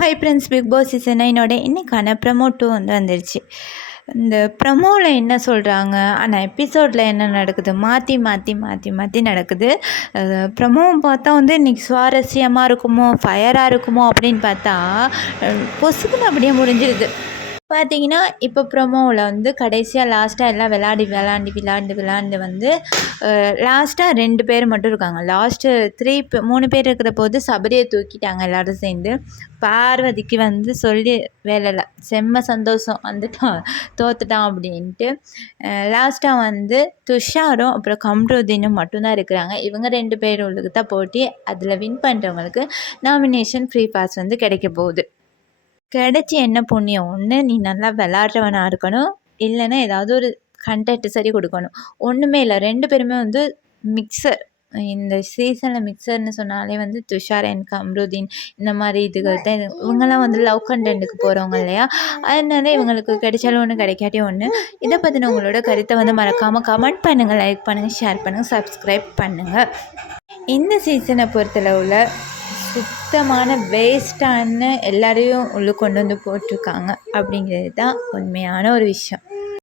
High friends, Bigg Boss season 9 இன்றைக்கான promo 2 வந்துருச்சு. இந்த ப்ரமோவில் என்ன சொல்கிறாங்க, ஆனால் எபிசோடில் என்ன நடக்குது, மாற்றி மாற்றி மாற்றி மாற்றி நடக்குது. ப்ரமோவும் பார்த்தா இன்றைக்கி சுவாரஸ்யமாக இருக்குமோ, ஃபயராக இருக்குமோ அப்படின்னு பார்த்தா பொசுக்குன்னு அப்படியே முடிஞ்சிருது. பார்த்தீங்கன்னா, இப்போ ப்ரொமோவில் கடைசியாக லாஸ்ட்டாக எல்லாம் விளாண்டு லாஸ்ட்டாக 2 பேர் மட்டும் இருக்காங்க. லாஸ்ட்டு 3 பேர் இருக்கிற போது சபரியை தூக்கிட்டாங்க எல்லோரும் சேர்ந்து. பார்வதிக்கு சொல்லி வேலை இல்லை, செம்ம சந்தோஷம் தோத்துட்டான் அப்படின்ட்டு. லாஸ்ட்டாக துஷாரும் அப்புறம் கம்ருதீனும் மட்டும்தான் இருக்கிறாங்க. இவங்க 2 பேருக்கு தான் போட்டி. அதில் வின் பண்ணுறவங்களுக்கு நாமினேஷன் ஃப்ரீ பாஸ் கிடைக்க போகுது. கிடைச்சி என்ன புண்ணியம், ஒன்று நீ நல்லா விளாட்றவனாக இருக்கணும், இல்லைன்னா ஏதாவது ஒரு கண்டென்ட் சரி கொடுக்கணும். ஒன்றுமே இல்லை, 2 பேருமே மிக்சர். இந்த சீசனில் மிக்சர்னு சொன்னாலே துஷார் அண்ட் கம்ருதீன் இந்த மாதிரி இதுகள் தான். இவங்கெல்லாம் லவ் கண்டென்ட்டுக்கு போகிறவங்க இல்லையா, அதனால இவங்களுக்கு கிடைச்சாலும் ஒன்று கிடைக்காட்டியும் ஒன்று. இதை பற்றின உங்களோட கருத்தை மறக்காமல் கமெண்ட் பண்ணுங்கள், லைக் பண்ணுங்கள், ஷேர் பண்ணுங்கள், சப்ஸ்கிரைப் பண்ணுங்கள். இந்த சீசனை பொறுத்தளவில் சுத்தமான வேஸ்ட்டான எல்லாரையும் உள்ளே கொண்டு போட்டிருக்காங்க அப்படிங்கிறது தான் உண்மையான ஒரு விஷயம்.